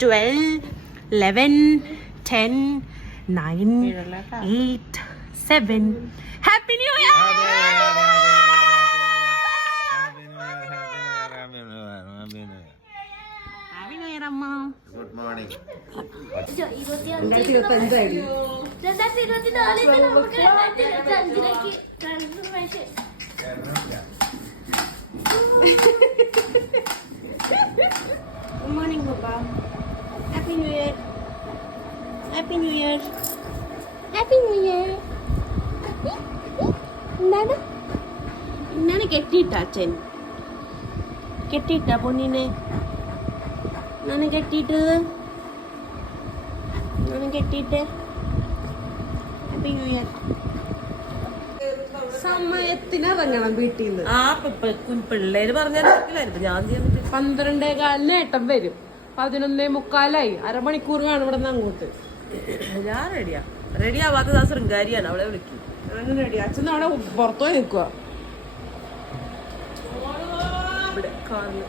12, 11, 10, 9, 8, 7. Happy New Year! Happy New Year, Amma. Good morning. Good morning, Papa. Happy New Year. Happy New Year. Happy New Year. എന്താണ് ഇന്നാണ് കെട്ടിയിട്ട അച്ഛൻ കെട്ടിയിട്ട പൊന്നിനെ ഞാൻ കെട്ടിയിട്ട് happy new year. സമയത്തിന് ഇറങ്ങണം വീട്ടിൽ നിന്ന്. ആ പിള്ളേര് പറഞ്ഞാൽ ഞാൻ 12:15 ഏട്ടൻ വരും. 11:45 അരമണിക്കൂർ കാണും ഇവിടെ നിന്ന് അങ്ങോട്ട്. ഞാൻ റെഡി ആവാത്ത ശൃംഗാരിയാണ്, അവളെ വിളിക്കും. റെഡി അച്ഛൻ അവിടെ പുറത്തു പോയി നിൽക്കുക. ഇവിടെ കാണുന്നു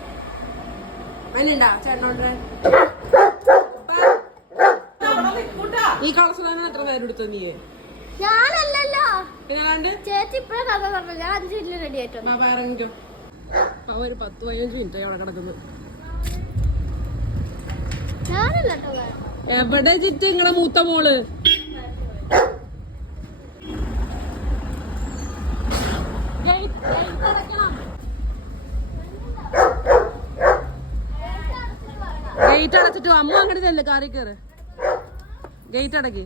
ഈ കളസിലാണ് എത്ര നേരം എടുത്തത് നീ? ഞാനല്ലല്ലോ പിന്നെ ചേച്ചി ഇപ്പഴേ കഥ പറഞ്ഞു. ഞാൻ 5 മിനിറ്റ് റെഡി ആയിട്ടോ. ഇറങ്ങിക്കോ. ഒരു 10-15 മിനിറ്റ് അവിടെ കിടക്കുന്നു. ഞാനല്ലോ എവിടെ ചിറ്റ് നിങ്ങളെ മൂത്ത മോള്? ഗേറ്റ് അടച്ചിട്ട് അമ്മ അങ്ങോട്ട് ചെല്ല്, കാറി കയറ്. ഗേറ്റ് അടക്കി.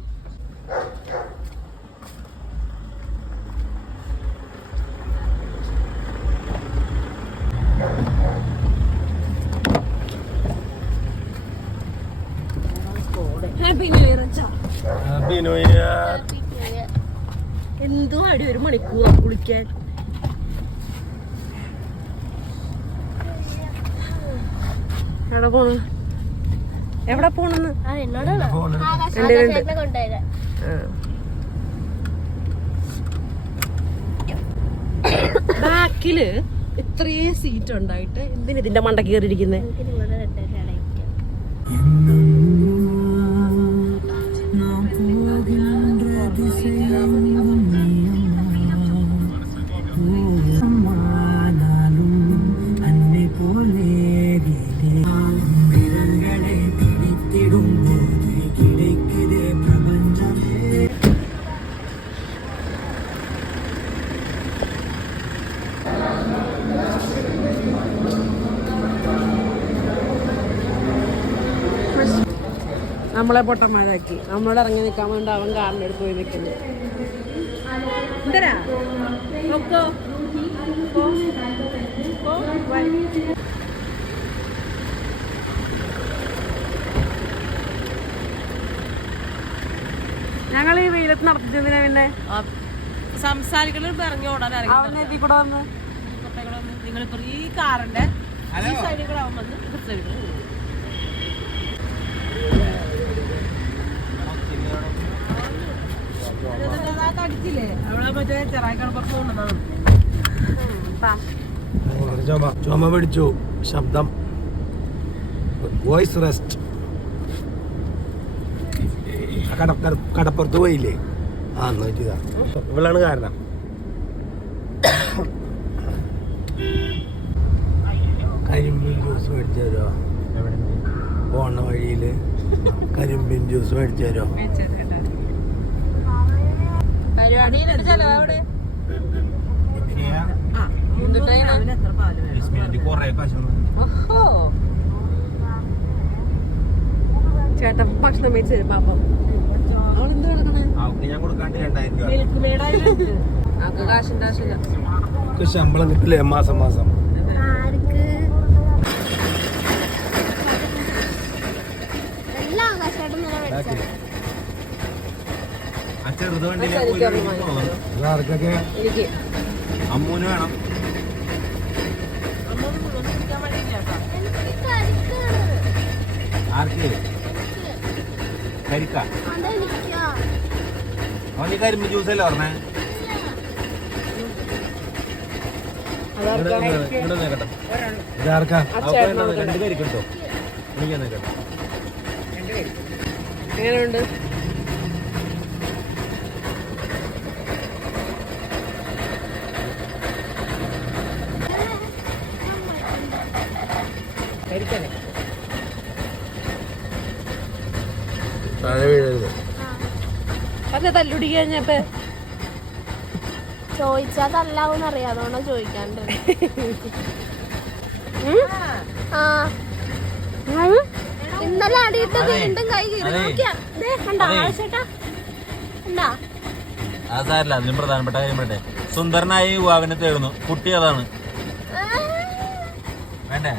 ഹാപ്പി ന്യൂ ഇയർ അച്ഛാ. Happy New Year. എന്തോ അടി 1 മണിക്കൂർ കുളിക്കാൻ. എവിടെ പോണെന്ന് ബാക്കില് ഇത്രയും സീറ്റ് ഉണ്ടായിട്ട് എന്തിന് ഇതിന്റെ മണ്ട കയറിയിരിക്കുന്നേ? നമ്മളെ പൊട്ടന്മാരാക്കി. നമ്മളോട് ഇറങ്ങി നിൽക്കാൻ വേണ്ടി അവൻ കാറിൻ്റെ അടുത്ത് പോയി നിൽക്കുന്നു. എന്തരാ ഞങ്ങൾ ഈ വെയിലത്ത് നടത്തിച്ചതിനാ പിന്നെ സംസാരിക്കണ ഇറങ്ങി ഓടാൻ അവനെത്തി കൂടെ വന്ന് നിങ്ങളിപ്പോ ഈ കാറിന്റെ ഈ സൈഡിൽ കൂടെ അവൻ വന്ന് ഈ സൈഡിൽ അടിച്ചില്ലേ അവളെ മറ്റേ ചെറായിക്കടപ്പുറത്ത് കൊണ്ടുവന്നാണ്. ചുമ പിടിച്ചു, ശബ്ദം, വോയിസ് റെസ്റ്റ്. കടപ്പുറത്ത് പോയില്ലേ? ആ നോക്കിയതാ, ഇവളാണ് കാരണം. കരിമ്പിൻ ജ്യൂസ് മേടിച്ചു തരോ? പോണ വഴിയില് കരിമ്പിൻ ജ്യൂസ് മേടിച്ചു തരോ? ചേട്ടൻ ഭക്ഷണം മേടിച്ചു പാപ്പം. അവളെന്ത് കിടക്കണേ? ഞാൻ കൊടുക്കാണ്ട് 2000 രൂപ കാശില്ല. ശമ്പളം കിട്ടില്ലേ മാസം മാസം? ചെറുത് വണ്ടിയിലെ ആർക്കൊക്കെ? അമ്മൂന് വേണം. ആർക്ക്? കരിക്ക? അവന് കരിമ്പ് ജ്യൂസ് അല്ലേ പറഞ്ഞേ? ഇതാർക്കാ? 2 കരിക്കുണ്ടോ? എനിക്ക് കേട്ടോ. എങ്ങനെയുണ്ട്? കഴിക്കണേ. താഴെ വീഴരുത്. അതെ തല്ലുടി കഴിഞ്ഞപ്പോ ചോദിച്ചാ തല്ലാവും അറിയാം, അതുകൊണ്ടാ ചോദിക്കാണ്ട്. ഇന്നലെ അടിയിട്ട് വീണ്ടും കൈ കീറി നോക്കിയാ കണ്ടാ ആവശ്യട്ടാ എന്താ അതല്ല, അതിലും പ്രധാനപ്പെട്ട കാര്യം വേണ്ടേ? സുന്ദരനായ യുവാവിനെ തേടുന്നു, കുട്ടി അതാണ്. വേണ്ടേ?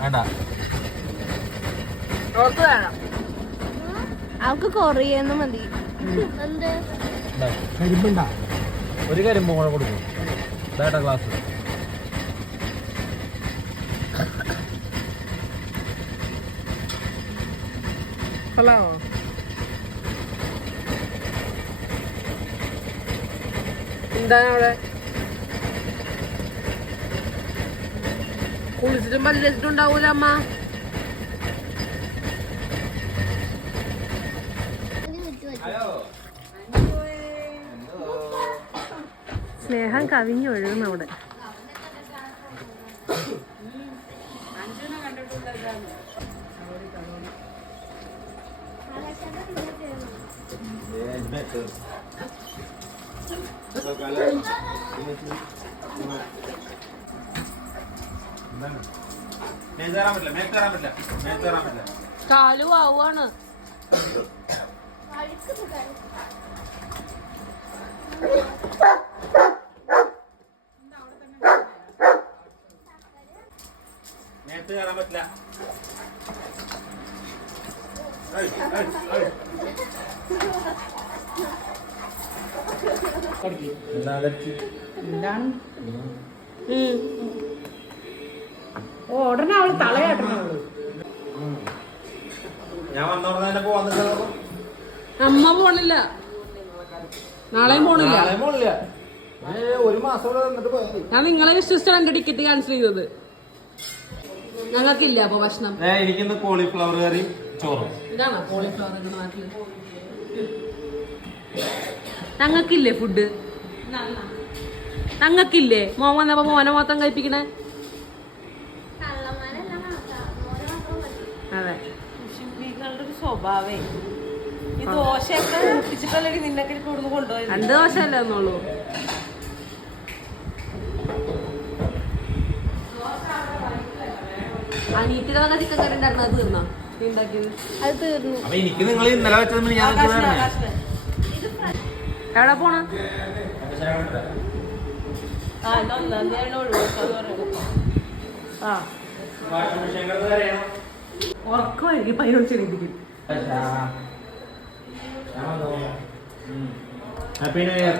വേണ്ട. അവൾക്ക് കൊറിയെന്ന് മതി. എന്ത് കരിമ്പുണ്ട? ഒരു കരിമ്പും കൂടെ കൊടുക്കും. ഇതായിട്ടാ ക്ലാസ്. ഹലോ. എന്താണ് അവിടെ? കുളിച്ചിട്ടും പല്ലിച്ചിട്ടും ഉണ്ടാവൂല അമ്മ. സ്നേഹം കവിഞ്ഞൊഴുകുന്നു അവിടെ. കാലു ആവുകയാണ്. നേരത്തെ കയറാൻ പറ്റില്ല. ഉടനെ അവള് തലയാട്ടണവള്. ഞാൻ വന്നോടനെ പോവാന്ന്. അമ്മ പോണില്ല, നാളെയും പോണില്ല. ഒരു മാസം കൂടെ വന്നിട്ട് പോയത്. ഞാൻ നിങ്ങളെ വിശ്വസിച്ചാണ് എന്റെ ടിക്കറ്റ് ക്യാൻസൽ ചെയ്തത്. ഞങ്ങൾക്കില്ല അപ്പൊ ഭക്ഷണം. എനിക്കിന്ന് കോളിഫ്ലവർ കറിയും ചോറും. ഇതാണോ കോളിഫ്ലവർ നാട്ടില്? ഞങ്ങൾക്കില്ലേ ഫുഡ്? ഞങ്ങൾക്കില്ലേ? മോൻ വന്നപ്പോ മോനെ മൊത്തം കഴിപ്പിക്കണേ. അതെ, ഒരു സ്വഭാവേ. ഈ ദോശയൊക്കെ ഒപ്പിച്ചിട്ടല്ലേ നിന്നൊക്കെ കൊടുന്ന് കൊണ്ടുപോയി. 2 ദോശയല്ലേ ഒന്നുള്ളൂ. അനീറ്റിയുടെ വക ചിക്കൻ കറി ഉണ്ടായിരുന്നു, അത് തീർന്നോ? ഉണ്ടാക്കിയത് അത് തീർന്നു. അപ്പൊ എനിക്ക് നിങ്ങൾ ഇന്നലെ വെച്ചത് ഞാൻ എവിടെ പോണ? ഉറക്കമായിരിക്കും 15 ചെറിയ. Happy new year.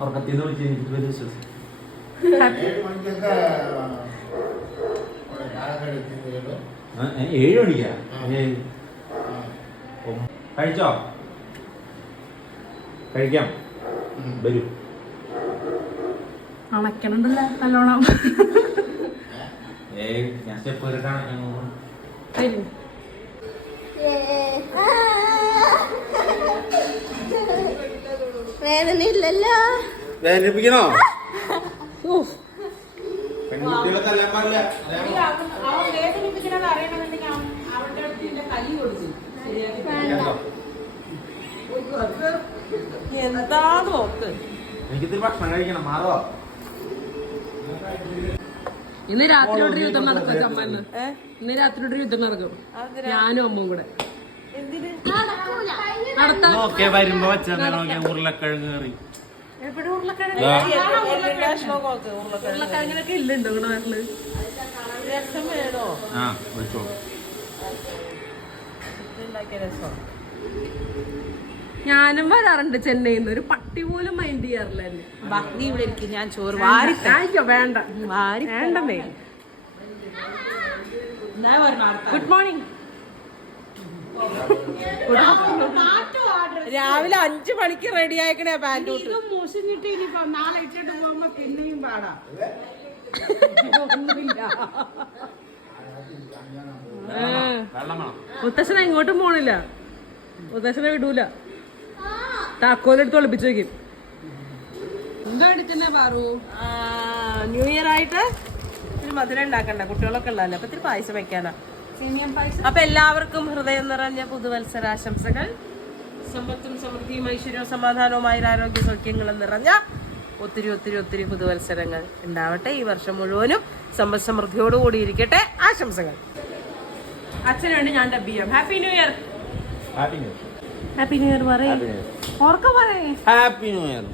ഉറക്കത്തിന്ന് വിളിച്ച് വിശ്വസിച്ചു. 7 മണിക്കാ? കഴിച്ചോ? കഴിക്കാം, വരൂ. അണക്കണുണ്ടല്ലോ നല്ലോണം. ഞാൻ സ്റ്റെപ്പ് കയറിട്ടാണ്. വേദന ഇല്ലല്ലോ. വേദനിപ്പിക്കണോ? പെൺകുട്ടികളെ തല്ലാൻ പാടില്ല. എന്താ നോക്ക്. എനിക്കിത്തിരി ഭക്ഷണം കഴിക്കണം, മാറോ? ഇന്ന് രാത്രി ഒരു യുദ്ധം നടക്കും ചമ്മന്ന്. ഇന്ന് രാത്രി ഒരു യുദ്ധം നടക്കും, ഞാനും അമ്മയും കൂടെ. വരുമ്പോ വെച്ചാൽ ഉരുളക്കിഴങ്ങ് കറി. ഉരുളക്കിഴങ്ങിനൊക്കെ ഇല്ലുണ്ടോ ഇവിടെ നാട്ടില്? രസം വേണോ? ഞാനും വരാറുണ്ട് ചെന്നൈയിൽ നിന്ന്. ഒരു പട്ടി പോലും മൈൻഡ് ചെയ്യാറില്ല എന്നെ. നീ ഇവിടെ ഇരിക്കും, ഞാൻ ചോറ് വാരി. വേണ്ട വേണ്ടേ. Good morning. രാവിലെ 5 മണിക്ക് റെഡി ആയിക്കണേ പാൻറ്. മുഷിഞ്ഞിട്ട് ഇനിയിപ്പോ നാളെ ഇട്ടിട്ട് പോകുമ്പോ പിന്നെയും പാടാ. ഒന്നുമില്ല. മുത്തശ്ശന എങ്ങോട്ടും പോണില്ല, മുത്തശ്ശനെ വിടൂല, താക്കോലെടുത്ത് ഒളിപ്പിച്ചു വെക്കും. എന്താ എടുക്കുന്നേ പാറു? ന്യൂ ഇയർ ആയിട്ട് ഇത്തിരി മധുരം ഉണ്ടാക്കണ്ട, കുട്ടികളൊക്കെ ഉള്ളതല്ലേ, അപ്പൊ ഇത്തിരി പായസം വെക്കാനാ. അപ്പൊ എല്ലാവർക്കും ഹൃദയം നിറഞ്ഞ പുതുവത്സരാശംസകൾ. സമ്പത്തും സമൃദ്ധിയും ഐശ്വര്യവും സമാധാനവുമായ ആരോഗ്യ സൗഖ്യങ്ങളും നിറഞ്ഞ ഒത്തിരി ഒത്തിരി ഒത്തിരി പുതുവത്സരങ്ങൾ ഉണ്ടാവട്ടെ. ഈ വർഷം മുഴുവനും സമ്പദ് സമൃദ്ധിയോടുകൂടി ഇരിക്കട്ടെ. ആശംസകൾ. അച്ഛന് വേണ്ടി ഞാൻ ഡബ് ചെയ്യാം. Happy new year. Happy new year പറയേ, ഓർക്ക പറയേ. Happy new year.